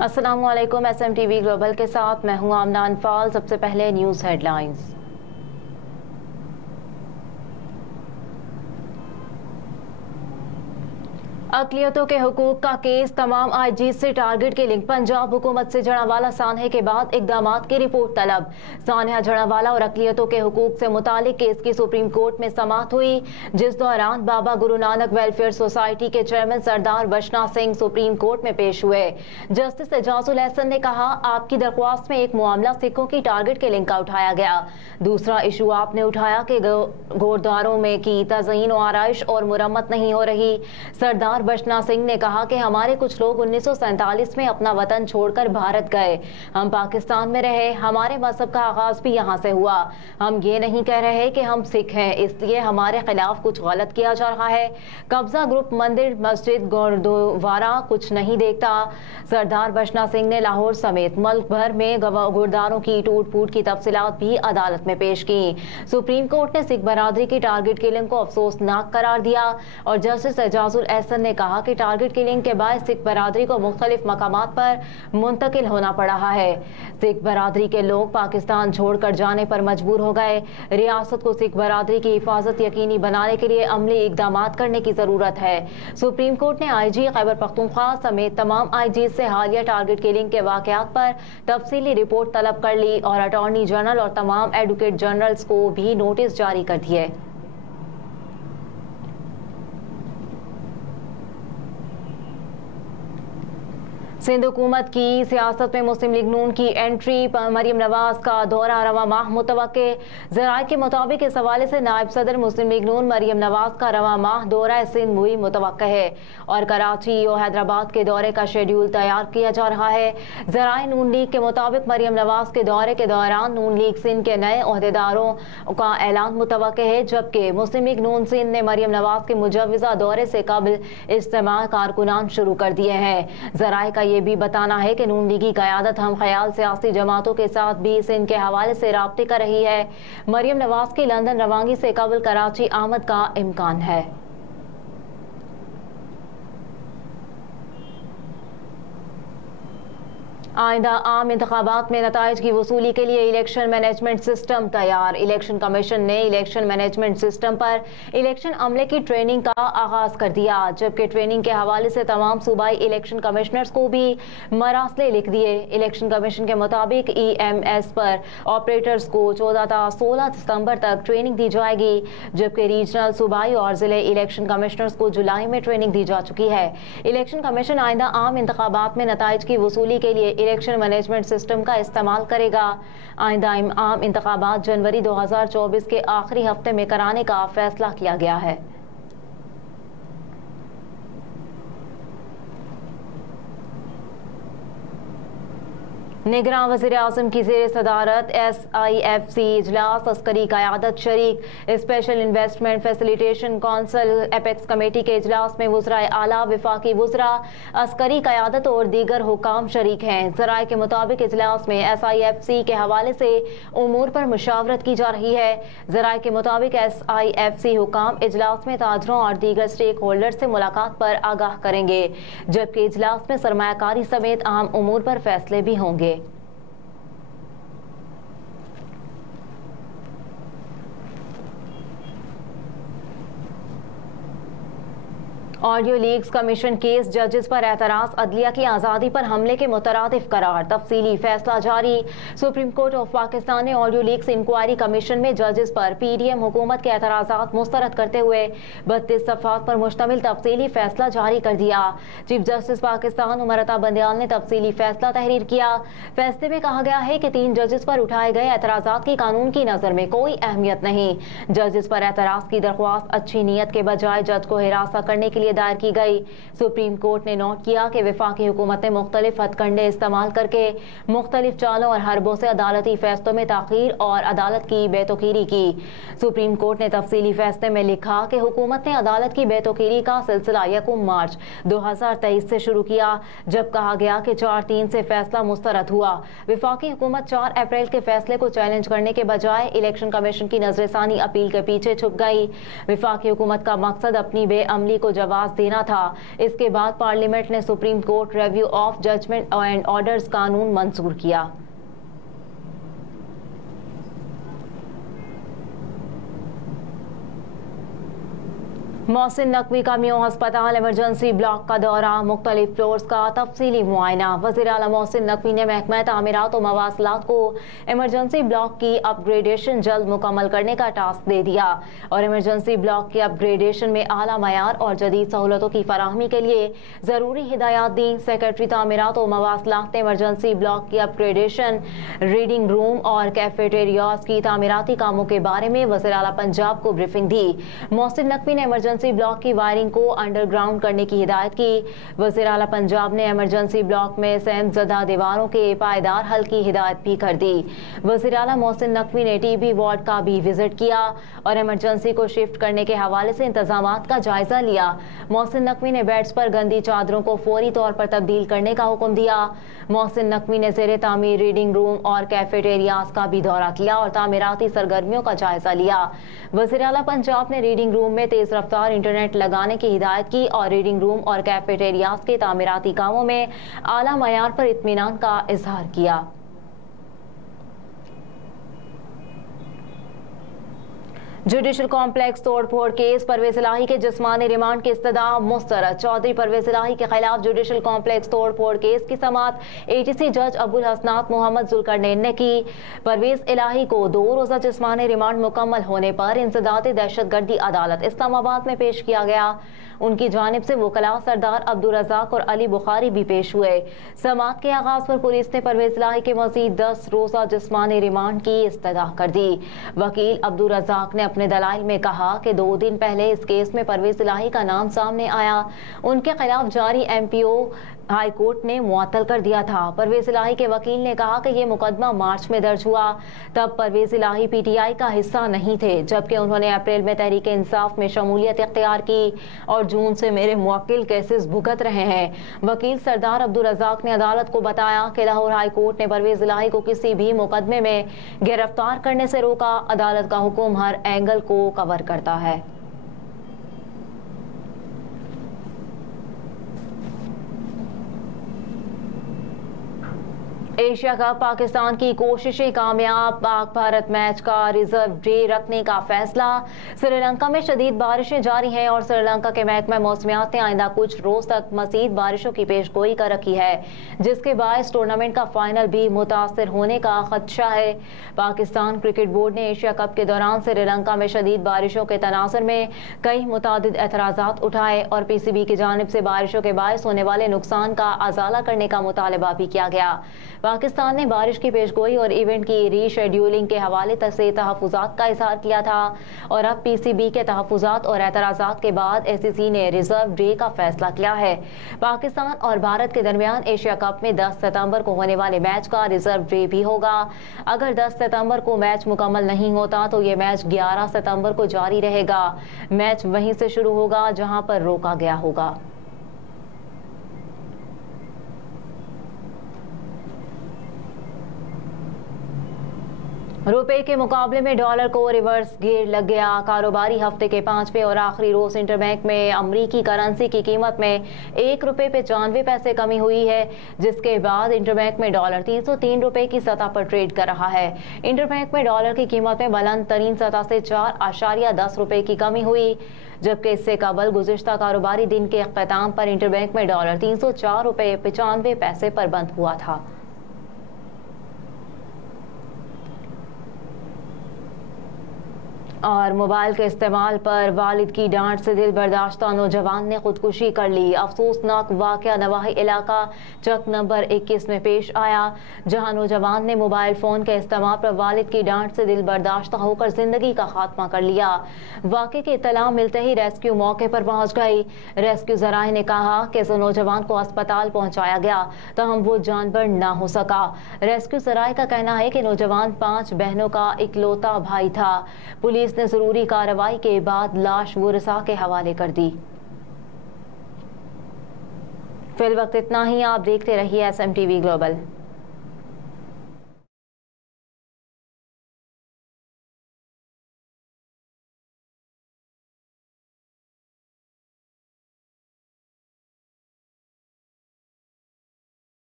अस्सलामुअलैकुम। SMTV global के साथ मैं हूं आमना अनफाल। सबसे पहले न्यूज़ हेडलाइंस। अक़लियतों के हुकूक का केस, तमाम IG से टारगेट की लिंक। पंजाब हुकूमत से जड़ावाला सानहे के बाद इक़दामात की रिपोर्ट तलब। सानहा जड़ावाला और अक़लियतों के हुकूक से मुतालिक केस की सुप्रीम कोर्ट में समाअत हुई, जिस दौरान बाबा गुरु नानक वेलफेयर सोसाइटी के चेयरमैन सरदार बशना सिंह सुप्रीम कोर्ट में पेश हुए। जस्टिस एजाजुल एहसन ने कहा, आपकी दरख्वास्त में एक मामला सिखों की टारगेट के लिंक का उठाया गया। दूसरा इशू आपने उठाया कि गुरुद्वारों में की तज़यीन और आराइश और मुरम्मत नहीं हो रही। सरदार बशना सिंह ने कहा कि हमारे कुछ लोग 1947 में अपना वतन छोड़कर भारत गए। हम पाकिस्तान में रहे, हमारे मजहब का आगाज भी यहाँ से हुआ। हम ये नहीं कह रहे कि हम सिख हैं, इसलिए हमारे खिलाफ कुछ गलत किया जा रहा है। कब्जा ग्रुप मंदिर, मस्जिद, गुरुद्वारा कुछ नहीं देखता। सरदार बशना सिंह ने लाहौर समेत मुल्क भर में गुरुद्वारों की टूट फूट की तफसीलात भी अदालत में पेश की। सुप्रीम कोर्ट ने सिख बरादरी की टारगेट किलिंग को अफसोसनाक करार दिया और जस्टिस एजाजुल एहसन ने कहा कि टारगेट किलिंग के बाद सिख बरादरी को मुख्तलिफ मकामात पर मुंतकिल होना पड़ रहा है। सिख बरादरी के लोग पाकिस्तान छोड़कर जाने पर मजबूर हो गए। रियासत को सिख बरादरी की हिफाजत यकीनी बनाने के लिए अमली इकदामात करने की जरूरत है। सुप्रीम कोर्ट ने IG खैबर पख्तूनख्वा समेत तमाम IG से हालिया टारगेट किलिंग के वाकयात पर तफसीली रिपोर्ट तलब कर ली और अटॉर्नी जनरल और तमाम एडवोकेट जनरल्स को भी नोटिस जारी कर दिए। सिंध हुकूमत की सियासत में मुस्लिम लीग नून की एंट्री, मरियम नवाज का दौरा रवा माह मुतवक्के। ज़राए के मुताबिक इस हवाले से नायब सदर मुस्लिम लीग नून मरियम नवाज का रवा माह दौरा सिंध हुई मुतवक्के है और कराची और हैदराबाद के दौरे का शेड्यूल तैयार किया जा रहा है। ज़राए नून लीग के मुताबिक मरियम नवाज के दौरे के दौरान नून लीग सिंध के नए ओहदेदारों का ऐलान मुतवक्के है, जबकि मुस्लिम लीग नून सिंध ने मरियम नवाज के मुजव्वज़ा दौरे से कबल इज्तिमा कारकुनान शुरू कर दिए हैं। ज़राए का ये भी बताना है कि नून लीगी क़यादत हम ख्याल सियासी जमातों के साथ भी सिंध के हवाले से राब्ते कर रही है। मरियम नवाज की लंदन रवानगी से कबल कराची आमद का इम्कान है। आइंदा आम इंतखाबात में नताइज की वसूली के लिए इलेक्शन मैनेजमेंट सिस्टम तैयार। इलेक्शन कमीशन ने इलेक्शन मैनेजमेंट सिस्टम पर इलेक्शन अमले की ट्रेनिंग का आगाज कर दिया, जबकि ट्रेनिंग के हवाले से तमाम सूबाई इलेक्शन कमिश्नर्स को भी मरासले लिख दिए। इलेक्शन कमीशन के मुताबिक EMS पर ऑपरेटर्स को 14 ta 16 सितंबर तक ट्रेनिंग दी जाएगी, जबकि रीजनल, सूबाई और जिले इलेक्शन कमिश्नर्स को जुलाई में ट्रेनिंग दी जा चुकी है। इलेक्शन कमीशन आइंदा आम इंतखाबात में नताइज की वसूली के लिए इलेक्शन मैनेजमेंट सिस्टम का इस्तेमाल करेगा। आइंदा आम इंतखाबात जनवरी 2024 के आखिरी हफ्ते में कराने का फैसला किया गया है। निगरान वज़ीर आज़म की ज़ेर सदारत SIFC इजलास, अस्करी क़यादत शरीक। Special investment facilitation council apex committee के इजलास में वज़राए आला, वफाकी वज़रा, अस्करी क़यादत और दीगर हुकाम शरीक हैं। ज़राए के मुताबिक इजलास में SIFC के हवाले से उमूर पर मुशावरत की जा रही है। ज़राए के मुताबिक SIFC हुकाम इजलास में ताजरों और दीगर स्टेक होल्डर से मुलाकात पर आगाह करेंगे, जबकि इजलास में सरमायाकारी समेत अहम उमूर पर फैसले भी होंगे। ऑडियो लीक्स कमीशन केस, जजेस पर एतराज़, अदलिया की आज़ादी पर हमले के मुतरादिफ करार। तफसीली फैसला जारी। सुप्रीम कोर्ट ऑफ पाकिस्तान ने ऑडियो लीक्स इंक्वायरी कमीशन में जजेस पर PDM हुकूमत के एतराज़ात मुस्तरद करते हुए 32 सफ़हात पर मुश्तमिल तफसीली फैसला जारी कर दिया। चीफ जस्टिस पाकिस्तान उमर अता बंदियाल ने तफसीली फैसला तहरीर किया। फैसले में कहा गया है कि 3 जजेस पर उठाए गए एतराज़ात की कानून की नज़र में कोई अहमियत नहीं। जजेस पर एतराज़ की दरख्वास्त अच्छी नीयत के बजाय जज को हिरासा करने के लिए दायर की गई। सुप्रीम कोर्ट ने नोट किया कि वफाकी हुकूमत ने मुख्तलिफ हथकंडे इस्तेमाल करके मुख्तलिफ चालों और हरबों से अदालती फैसलों में ताख़ीर और अदालत की बेतौकीरी की। सुप्रीम कोर्ट ने तफसीली फैसले में लिखा कि हुकूमत ने अदालत की बेतौकीरी का सिलसिला 1 मार्च 2023 से शुरू किया, जब कहा गया कि 4/3 से फैसला मुस्तरद हुआ। वफाकी हुकूमत 4 अप्रैल के फैसले को चैलेंज करने के बजाय इलेक्शन कमीशन की नजरसानी अपील के पीछे छुप गई। वफाकी हुकूमत का मकसद अपनी बेअमली को जवाब आवाज देना था। इसके बाद पार्लियामेंट ने supreme court review of judgement and orders कानून मंजूर किया। मोहसिन नकवी का म्यू अस्पताल इमरजेंसी ब्लॉक का दौरा, मुख्तलिफ फ्लोर्स का तफसीली मुआयना। वज़ीर आला मोहसिन नकवी ने महकमा तामीरात और मवासलात को इमरजेंसी ब्लॉक की अपग्रेडेशन जल्द मुकम्मल करने का टास्क दे दिया और इमरजेंसी ब्लॉक की अपग्रेडेशन में आला मयार और जदीद सहूलतों की फराहमी के लिए ज़रूरी हिदायत दी। सेक्रेटरी तामीरात और मवासलात ने इमरजेंसी ब्लॉक की अपग्रेडेशन, रीडिंग रूम और कैफेटेरियाज की तामीराती कामों के बारे में वज़ीर आला पंजाब को ब्रीफिंग दी। मोहसिन नकवी ने इमरजेंसी ब्लॉक की वायरिंग को अंडरग्राउंड करने की हिदायत की। वज़ीर आला पंजाब ने इमरजेंसी ब्लॉक में सहमज़दा दीवारों के पायदार हल की हिदायत भी कर दी। वज़ीर आला मोहसिन नकवी ने टीबी वार्ड का भी विजिट किया और इमरजेंसी को शिफ्ट करने के हवाले से इंतजामात का जायजा लिया। मोहसिन नकवी ने बेड्स पर गंदी चादरों को फौरी तौर पर तब्दील करने का हुक्म दिया। मोहसिन नकवी ने ज़ेरे तामीर रीडिंग रूम और कैफेटेरियाज का भी दौरा किया और तामीराती सरगर्मियों का जायजा लिया। वज़ीर आला पंजाब ने रीडिंग रूम में तेज रफ्तार इंटरनेट लगाने की हिदायत की और रीडिंग रूम और कैफेटेरियाज के तामीराती कामों में आला मयार पर इत्मीनान का इजहार किया। जुडिशल कॉम्प्लेक्स तोड़फोड़ केस, परवेज इलाही के जिस्मानी रिमांड की इस्तदा मुस्तरद। चौधरी परवेज इलाही के खिलाफ जुडिशल कॉम्प्लेक्स तोड़फोड़ केस की समाअत एटीसी जज अबुल हसनात मोहम्मद जुल्करनैन ने की। परवेज इलाही को 2 रोज़ा जिस्मानी रिमांड मुकम्मल होने पर इंसदादी दहशतगर्दी अदालत इस्लामाबाद में पेश किया गया। उनकी जानिब से वकला सरदार अब्दुल रज़ाक और अली बुखारी भी पेश हुए। समाअत के आगाज पर पुलिस ने परवेज इलाही के मजीद 10 रोज़ा जिस्मानी रिमांड की इस्तदा कर दी। वकील अब्दुल रज़ाक ने अपने दलाइल में कहा कि 2 दिन पहले इस केस में परवेज इलाही का नाम सामने आया। उनके खिलाफ जारी MPO हाई कोर्ट ने मुअत्तल कर दिया था। परवेज इलाही के वकील ने कहा कि यह मुकदमा मार्च में दर्ज हुआ, तब परवेज इलाही PTI का हिस्सा नहीं थे, जबकि उन्होंने अप्रैल में तहरीक इंसाफ में शमूलियत इख्तियार की और जून से मेरे मुवक्किल केसेस भुगत रहे हैं। वकील सरदार अब्दुल रज़ाक ने अदालत को बताया कि लाहौर हाई कोर्ट ने परवेज इलाही को किसी भी मुकदमे में गिरफ्तार करने से रोका। अदालत का हुक्म हर एंगल को कवर करता है। एशिया कप पाकिस्तान की कोशिशें कामयाब, पाक भारत मैच का रिजर्व डे रखने का फैसला। श्रीलंका में शदीद बारिशें जारी हैं और श्रीलंका के महकमा मौसमियात ने आइंदा कुछ रोज तक मजीद बारिशों की पेशगोई कर रखी है, जिसके बायस टूर्नामेंट का फाइनल भी मुतासर होने का खदशा है। पाकिस्तान क्रिकेट बोर्ड ने एशिया कप के दौरान श्रीलंका में शदीद बारिशों के तनासर में कई मुतादिद एतराज़ात उठाए और PCB की जानिब से बारिशों के बायस होने वाले नुकसान का अजाला करने का मुतालबा भी किया गया। पाकिस्तान ने बारिश की पेशगोई और इवेंट की रीशेड्यूलिंग के हवाले से तहफ़्फ़ुज़ात का इज़हार किया था और अब PCB के तहफ़्फ़ुज़ात और एतराज़ात के बाद ACC ने रिजर्व डे का फैसला किया है। पाकिस्तान और भारत के दरमियान एशिया कप में 10 सितंबर को होने वाले मैच का रिजर्व डे भी होगा। अगर 10 सितंबर को मैच मुकम्मल नहीं होता तो ये मैच 11 सितंबर को जारी रहेगा। मैच वहीं से शुरू होगा जहां पर रोका गया होगा। रुपए के मुकाबले में डॉलर को रिवर्स गियर लग गया। कारोबारी हफ्ते के 5वें और आखिरी रोज इंटरबैंक में अमरीकी करेंसी की कीमत में 1 रुपये पे 94 पैसे कमी हुई है, जिसके बाद इंटरबैंक में डॉलर 303 रुपये की सतह पर ट्रेड कर रहा है। इंटरबैंक में डॉलर की कीमत में बुलंद तरीन सतह से 4.10 रुपये की कमी हुई, जबकि इससे कबल गुज़िश्ता कारोबारी दिन के अख्ताम पर इंटरबैंक में डॉलर 304 रुपये 95 पैसे पर बंद हुआ था। और मोबाइल के इस्तेमाल पर वालिद की डांट से दिल बर्दाश्ता नौजवान ने खुदकुशी कर ली। अफसोसनाक वाक़या नवाही इलाका चक नंबर 21 में पेश आया, जहां नौजवान ने मोबाइल फ़ोन के इस्तेमाल पर वालिद की डांट से दिल बर्दाश्ता होकर ज़िंदगी का खात्मा कर लिया। वाक़े की इत्तला मिलते ही रेस्क्यू मौके पर पहुंच गई। रेस्क्यू ज़राए ने कहा कि इस नौजवान को अस्पताल पहुँचाया गया, तहम वो जानबर ना हो सका। रेस्क्यू ज़राए का कहना है कि नौजवान 5 बहनों का इकलौता भाई था। पुलिस ने जरूरी कार्रवाई के बाद लाश वुरसा के हवाले कर दी। फिल वक्त इतना ही। आप देखते रहिए SMTV ग्लोबल।